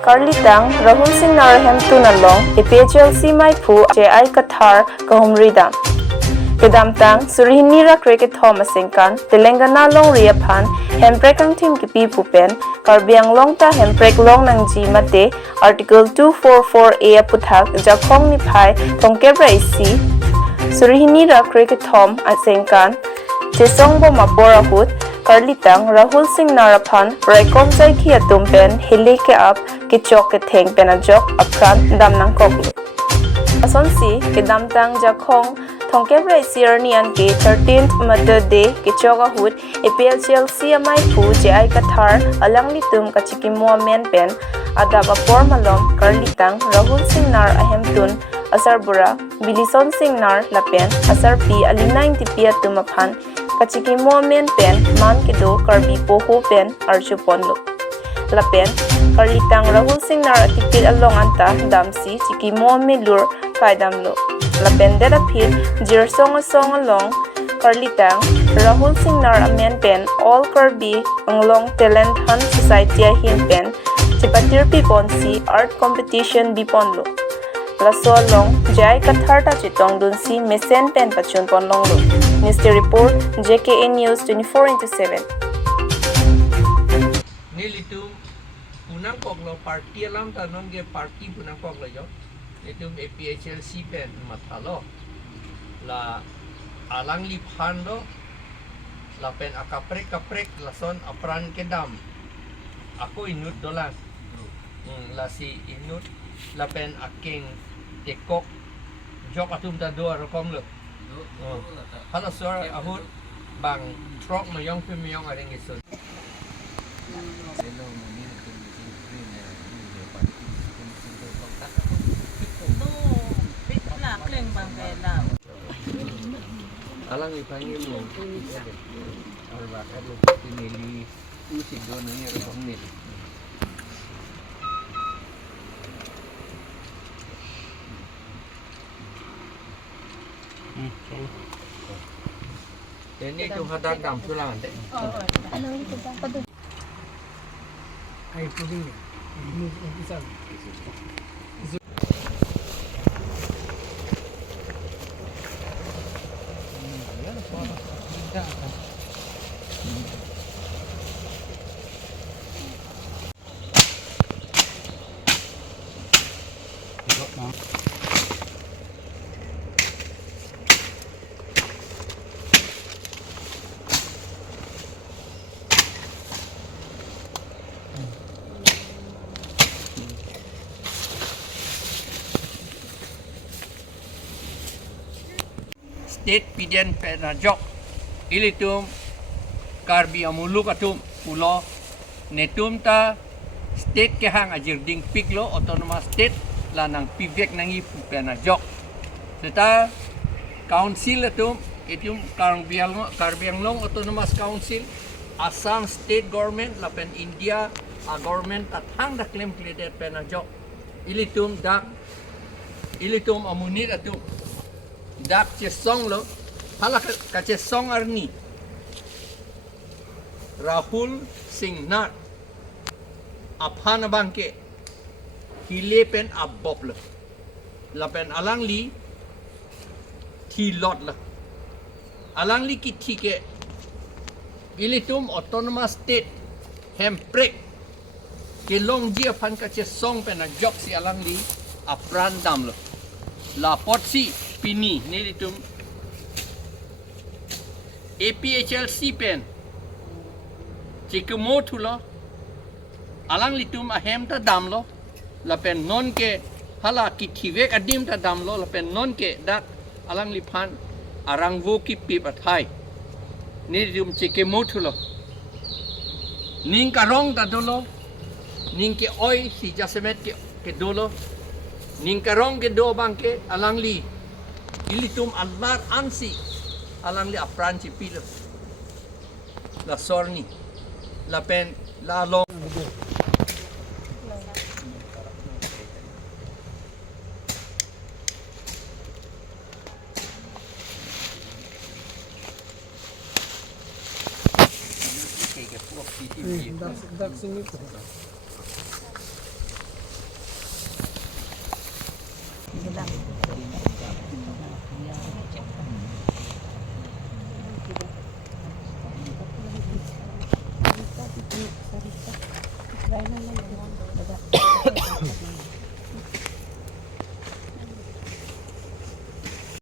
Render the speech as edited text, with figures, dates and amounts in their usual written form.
Karlitang Rahul Singh Narahem Tunalong APHLC Maipu JI Kathar Kahumridam Kedamtang Surihinira Cricket Thomasingkan Telangana Long Riapan Hemprekang Team Kipi Pupen Karbiang Long Ta Hemprek Long Nang Ji Mate Article 244A Puthak Jakong Nipai Thongkebra Isi Surihinira Cricket Thom Asengkan Chesongbo Mapora Hut Karlitang Rahul Singh Narapan Raikom Jai Kia Tumpen Hilike Up Kichok Kethek Benajok Apran Damnang Koklu Asonsi Kedamtang Jakong Thongkebra Isi Arni Anke 13th Mother Day Kichoga Hut APHLC Maipu JI Kathar Alangli Tum Kachiki Muamen Pen Adaba Pormalom Karlitang Rahul Singh Nar Ahemtun Asarbura Bilison Singh Nar Lapen Asarpi Alinaing Tipia Tumapan Kachiki Muamen Pen Man Kido Karbi Poho Pen Archuponlo Lapen Karlitang Rahul Singh Nar Atipil Along Anta Damsi Chiki Muamen Lur Kaidamlo Lapen Derapil Jirsong Song Along Karlitang Rahul Singh Nar Amen Pen All Karbi Anglong Talent Hunt Society Hin Pen Chipatir Piponsi Art Competition Biponlo Laso Long Jai Katharta Chitong Dunsi Mesen Pen Pachun Ponlong Lo Mr. Report JKN News 24/7 Nilitu punang koklo party alam tanong ge party punang koklo yo itu APHLC pen matalo la alang liphan lo la pen akaprek lason apran kedam aku inut dolan la si inut la pen aking tekok jok atum da do rokom lo hala suara ahut bang trok mayong pemiyong areng isun alang ipanggil mo alba kado pinili usig do na niya ro nit ini tu hadak dam sulan de ai puding ni pisang State pidien penajok ilitum karbi amulu katum pulo netum ta state kehang ajirding piklo autonomous state lanang pivek nangi penajok serta council itum karbianglong autonomous council Assam state government lapen India government tathang da claim klede penajok ilitum amunit atum dak chesong lo hala ka chesong Arni Rahul Singh Nar aphan bangke hilepen abop lo lapen alangli thi lot la alangli ki thike ilitum autonomous state hemprek ke long ji aphan ka chesong pen jok si alangli apran dam lo la potsi Pini nilitum APHLC pen Chikumotu lo alang litum ahem ta dam lo la pen non ke hala ki thivek adim ta dam lo la pen non ke dak alang liphan arang vo ki pip athai nilitum chikumotu lo ning karong ta dolo ning ke oi si jasemet ke dolo ning karong ke do bangke alang li ilitum allar ansi alang li apran chipilo la sorni la pen la long Dahil naman